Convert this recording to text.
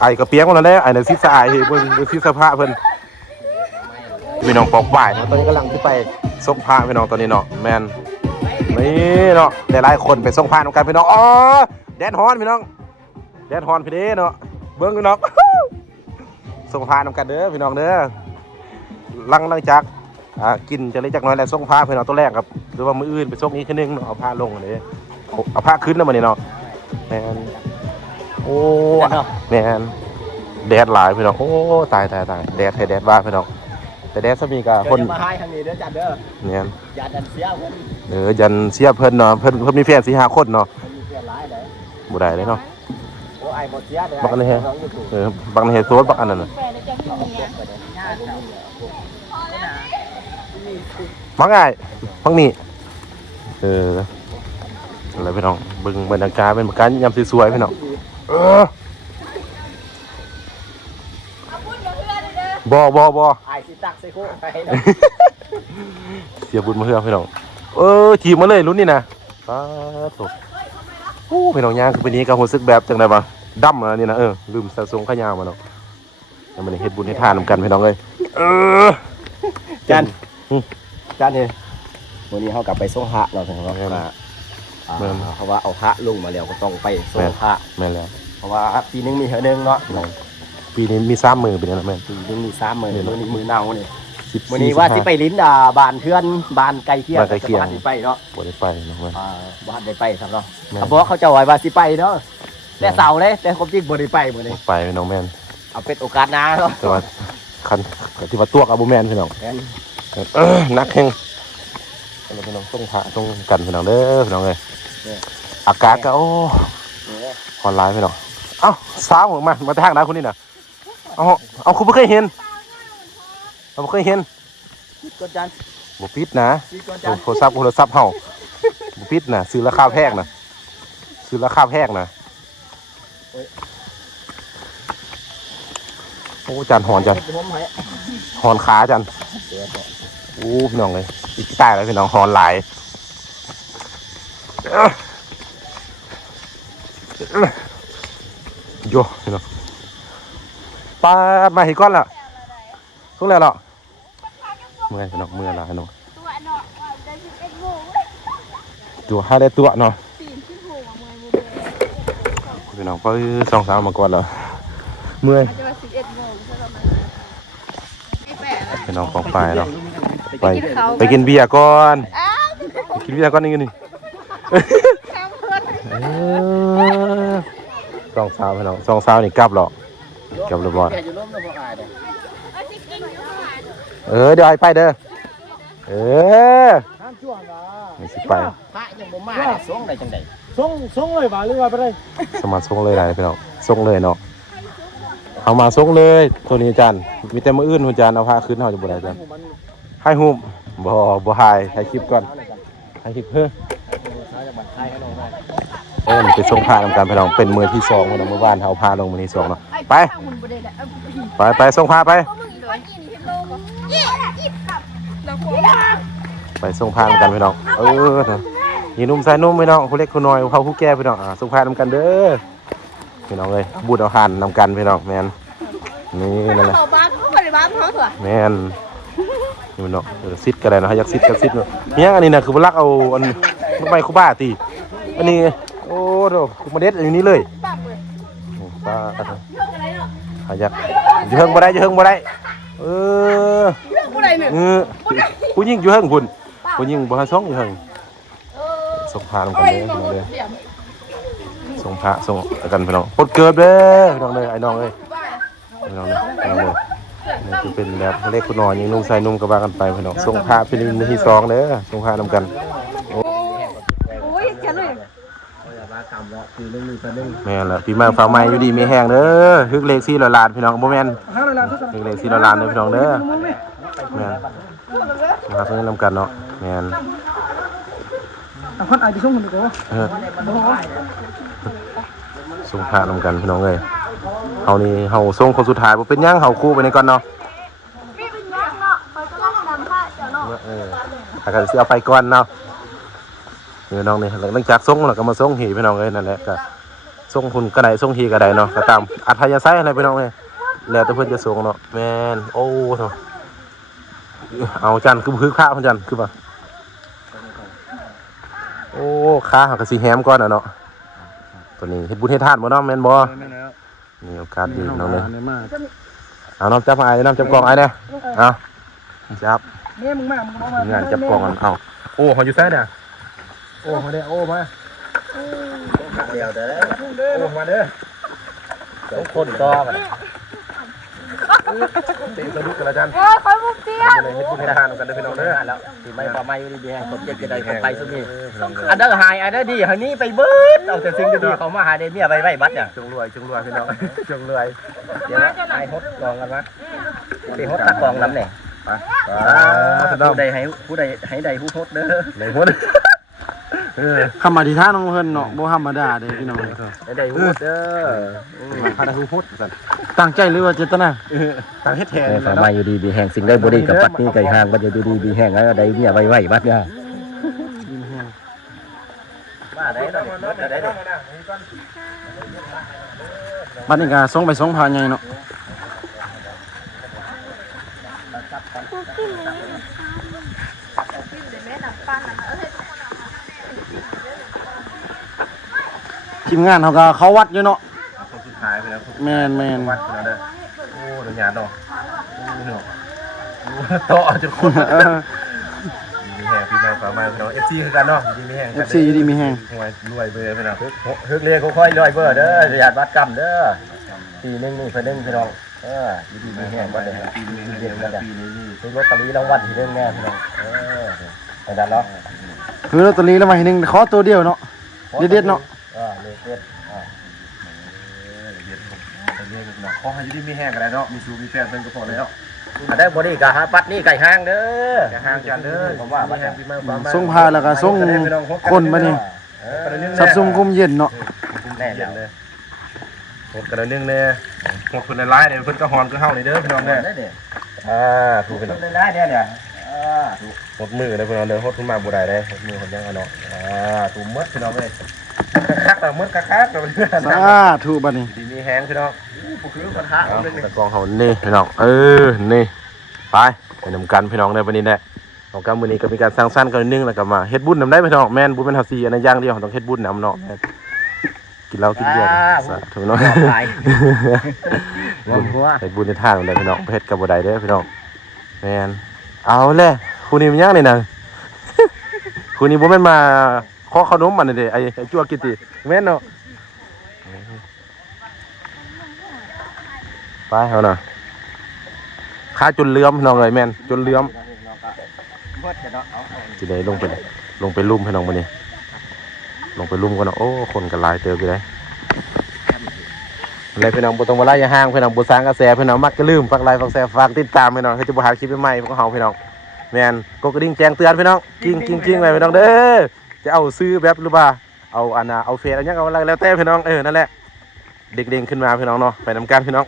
ไอ้กระเปียกมันแล้วแหละไอ้น่ะซิสะอายเพิ่นซิสะพระเพิ่นพี่น้องปอกบ่ายเนาะตอนนี้กำลังที่ไปส่งพระพี่น้องตอนนี้เนาะแมนนี่เนาะหลายๆคนไปส่งพระนำกันพี่น้องอ๋อแดดฮ้อนพี่น้องแดดฮ้อนพี่เด้เนาะเบิ่งพี่น้องส่งพระนำกันเด้อพี่น้องเด้อหลังจากกินจะเล็กจากน้อยแล้วส่งพระพี่น้องตัวแรกครับหรือว่ามื้ออื่นไปส่งอีกทีนึงเนาะเอาพระลงเลยเอาพระขึ้นแล้วมื้อนี้เนาะแมนโอ้แมนแดดหลายพี่น้องโอ้ตายแดดให้แดดว่าพี่น้องแต่แดดสมีกับคนมาให้ทางนี้เด้อจัดเด้อเนี่ยยันเสียเพิ่นยันเสียเพิ่นเนาะเพิ่นมีแฟน4-5คนเนาะมีเสียหลายเด้อบ่ได้เลยเนาะโอ้ไอ้บ่เสียเด้อบักอันนี้บักอันนี้โซดบักอันนั้นน่ะมักง่ายมักมีอะไรพี่น้องเบิ่งบรรยากาศเป็นการยามสวยๆพี่น้องบ่ไอ้สิตักใส่โคไปเสียบุญมาเฮือพี่น้องทีมมาเลยรุ่นนี้นะโอ้พี่น้องย่างคือวันนี้ก็รู้สึกแบบจังได๋บ่ดำอันนี้นะลืมใส่ทรงขายาวมาเนาะแล้วมันเฮ็ดบุญให้ทานนำกันพี่น้องเอ้ยจันนี่วันนี้เฮากลับไปส่งพระเนาะถึงว่าเพราะว่าเอาพระลงมาแล้วก็ต้องไปส่งพระแม่นแล้วเพราะว่าปีนึงมีเทื่อนึงเนาะปีนี้มี3มื้อเป็นจังได๋แม่นปีนึงมี3มื้อมื้อนี้มื้อเน่านี่มื้อนี้ว่าสิไปลิ้นบ้านเพื่อนบ้านไกลเคียงบ้านสิไปเนาะบ่ได้ไปเนาะบ้านได้ไปครับเนาะเพราะเขาเจ้าว่าสิไปเนาะแต่เสาร์เลยแต่ความจริงบ่ได้ไปมื้อนี้ไปน้องแม่นเอาเป็นโอกาสหน้าเนาะแต่ว่าคันที่ว่าตัวกับบ่แม่นพี่น้องนักแข่งเราพี่น้องส่งพระส่งกันพี่น้องเด้อพี่น้องเอ้ยอากาศก็โอ้ฮอนไลน์พี่น้องเอ้าสาวมาทางนะคนนี้น่ะเอาคุณบ่เคยเห็นบ่เคยเห็นกดจันบ่ปิดนะโทรศัพท์เฮาบ่ปิดนะซื้อราคาแพงนะซื้อราคาแพงนะโอ้จันหอนจันหอนขาจันโอ้พี่น้องเลยอีกตายแล้วพี่น้องหอนหลายโย่พี่น้องปลามาหิก้อนละทุกแล้วหรอเมื่อยพี่น้องเมื่อยละพี่น้องตัวห้าได้ตัวเนาะพี่น้องก็2-3มาก่อนแล้วเมื่อยพี่น้องปองไปเนาะไปกินเบียร์ก่อนกินเบียร์ก่อนนี่2-3พี่น้อง2-3นี่กลับหรอกลับเรียบร้อยเดี๋ยวไปเด้อไม่สิไปพระยังบ่มาส่งได้จังได๋ส่งเลยบ่หรือว่าไปได้สมัครส่งเลยได้พี่น้องส่งเลยเนาะเอามาส่งเลยตัวนี้อาจารย์มีแต่มื้ออื่นอาจารย์เอาพาขึ้นเฮาจะบ่ได้อาจารย์ให้ฮู้บ่ให้คลิปก่อนให้คลิปมันไปส่งพานำกันพี่น้องเป็นมื้อที่2เมื่อวานเฮาพาลงมื้อที่2เนาะไปส่งพาไปส่งพานำกันพี่น้องนี่นุ่มใส่นุ่มพี่น้องผู้เล็กผู้น้อยเขาผู้แก่พี่น้องส่งพานำกันเด้อพี่น้องเอ้ยบูดเอาหานนำกันพี่น้องแมนนี่นั่นแหละแมนนี่เนาะซิดกันเลยนะอยากซิดกันซิดเนาะเนี่ยอันนี้นะคือรักเอาอันลูกไม้คู่บ้าตีอันนี้โอ้โหคุมาเด็ดอย่างนี้เลยป้าอยากอยู่เฮิงบ่ได้ผู้ยิ่งอยู่เฮิงพุ่นผู้ยิ่งบ่ให้ส่งอยู่เฮิงส่งพานำกันเลยส่งพระส่งกันพี่น้องปดเกิดเด้อพี่น้องเลยไอ้น้องเลยพี่น้องเลยนี่คือเป็นแบบเล็กคุณน้อยยิงนุ่งใส่นุ่มกระบากันไปพี่น้องส่งพระเป็นมื้อที่2เด้อส่งพระนำกันโอ้ยจังเลยแม่นล่ะปีใหม่ฟ้าใหม่อยู่ดีมีแห้งเด้อฮึกเลข400ล้านพี่น้องบ่แม่นฮึกเลข400ล้านเด้อพี่น้องเด้อแม่นมาส่งนำกันเนาะแม่นคนอาจจะส่งคนดีกว่าส่งพระนำกันพี่น้องเอ้ยเฮานี่เฮาส่งคนสุดท้ายบ่เป็นหยังเฮาคู่ไปในก่อนเนาะถ้าก็สิเอาไปก่อนเนาะน้องนี่หลังจากส่งแล้วก็มาส่งหีพี่น้องเอ้ยนั่นแหละก็ ส่งหุ่นก็ได้ส่งทีก็ได้เนาะก็ตามอัธยาศัยอะไรพี่น้องเอ้ยแล้วแต่เพิ่นจะส่งเนาะแม่นโอ้โธ่เอาจันคือข้าเพิ่นจันคือป่ะโอ้ขาหักก็สิแฮมก่อนน่ะเนาะตัวนี้เฮ็ดบุญเฮ็ดทานบ่เนาะแม่นบ่มีโอกาสดีน้องเลยเอาน้องจับไอ้น้องจับกล่องไอ้เนี่ยเอาจับ เนี่ยมึงมามึงเอามาง านจับกล่องกันเอาโอ้เขาอยู่แซ่เนี่ยโอ้มาเด้อโอ้มา เดียวเด้อ โอ้มาเด้อ ต้องคนต่อกัน เต็มสนุกกันละจัน คอยมุกเตี้ย เฮ็ดบุญเฮ็ดทานกันเด้อพี่น้องเด้อ แล้วที่ไม่พอไม่อยู่ดีๆคนเจ็บจะได้คนไปซุนี่อันเด้อหายอันเด้อดีทางนี้ไปเบิดเอาแต่สิ่งดีๆเขามาหาได้เมียไว้บัดเนี่ย จงรวยพี่น้องจงรวย เดี๋ยวไอ้ฮดลองกันวะสิฮดตะกองน้ำเนี่ย ไป ผู้ใดให้ใดผู้ฮดเด้อ ไหนพุ่น คำอธิษฐานของเพิ่นเนาะบ่ธรรมดาเด้พี่น้อง ให้ใดผู้ฮดเด้อ คาราฮูพุทธสัน ตั้งใจหรือว่าเจตนา ทางเฮ็ดแทน แต่ฝ่ามาอยู่ดีมีแห่งสิ่งได้บ่ดีกับปัดนี้ไก่ห่างบัดอยู่ดีมีแห่งแล้วใดเมียไว้บัดเนี่ยมาได้ตอนนี้ได้ บัดนี้ก็ส่งไปส่งพาใหญ่เนาะทีมงานเขาก็เขาวัดอยู่เนาะ คนสุดท้ายไปแล้ว แม่น วัดแล้วเด้อโอ้เดี๋ยวหยาดเนาะโตเอาจนคน เออ มีแห่พี่น้องฝามาพี่น้อง FC คือกันเนาะดีมีแห่ FC อยู่ดีมีแฮง รวยเบอร์พี่น้อง ฮึกเรียกค่อยๆลอยเบอร์เด้ออย่าบัดกำเด้อปีนึงนี่เพิ่นนึงพี่น้องอยู่ดีมีแห่งบัดเลย ปีนี้นี่ ซื้อลอตเตอรี่รางวัลที่นึงแน่พี่น้องไอ้ดันเนาะ คือลอตเตอรี่แล้วมาให้หนึงขอตัวเดียวเนาะเด็ดๆเนาะ เลขเด็ด ขอให้อยู่ดีมีแห้งกันเนาะมีชูมีแฟนเป็นก็พอแล้ว ได้บ่ดีกะฮะปัดนี่ไก่ห้างเด้อ อย่าห่างกันเด้อผมว่าบ่แห้งพี่มาฝามา ส่งพาแล้วก็ส่งคนมานี่สับซุ่มกุมเย็นเนาะ แน่ เย็น เล เลย ยหดกันนึงเลยหดคนในร้ายเนี่ยเพิ่นก็หอนก็เฮานี่เด้อพี่น้องเด้อ ได้เด้ ถูกพี่น้อง ได้เนี่ยถูก หดมือเลยพี่น้องเด้อหดขึ้นมาบ่ได้เด้หดมือหดยังเอาเนาะถูกมดพี่น้องเอ้ยคักๆมดคักๆเด้อ สาธุบัดนี้ ดีมีแห้งพี่น้อง ผู้คือคนฮะ ตะกองเฮานี่พี่น้องนี่ไปไปนำกันพี่น้องในวันนี้แหละของการมื้อนี้ก็มีการสร้างสรรค์กันนึงแล้วก็มาเฮ็ดบุญนำได้พี่น้องแม่นบุญเป็นเฮาสิอันนั้นอย่างเดียวต้องเฮ็ดบุญนำเนาะกินเหล้ากินเบียร์สาธุเนาะ ตายงงหัว เฮ็ดบุญในทางได้พี่น้องเฮ็ดกับบ่ได้เด้อพี่น้องแม่นเอาแหละคู่นี้มันยังนี่น่ะ คู่นี้บ่แม่นมาขอขนมมันนี่เด้ไอ้จั่วกิติแม่นเนาะไปเอาน่ะขาจนเลื่อมพี่น้องเอ้ยแม่นจนเลื่อม เบิดเนาะเอา สิได้ลงไปลุ่มพี่น้องมื้อนี้ลงไปลุ่มกันเนาะโอ้คนก็หลายเติบอยู่เด้อะไรพี่น้องบ่ต้องมาไล่อย่าห่างพี่น้องบ่สร้างกระแสพี่น้องมักจะลืมฝากไลค์ฝากแชร์ฝากติดตามพี่น้องเฮาจะบ่หาคลิปใหม่ๆของเฮาพี่น้องแม่นกดกระดิ่งแจ้งเตือนพี่น้องกิ้งไว้พี่น้องเด้อจะเอาซื้อแบบหรือว่าเอาอันน่ะเอาเฟซเอาหยังเอาอะไรแล้วแต่พี่น้องนั่นแหละเด็กๆขึ้นมาพี่น้องเนาะไปนำกันพี่น้อง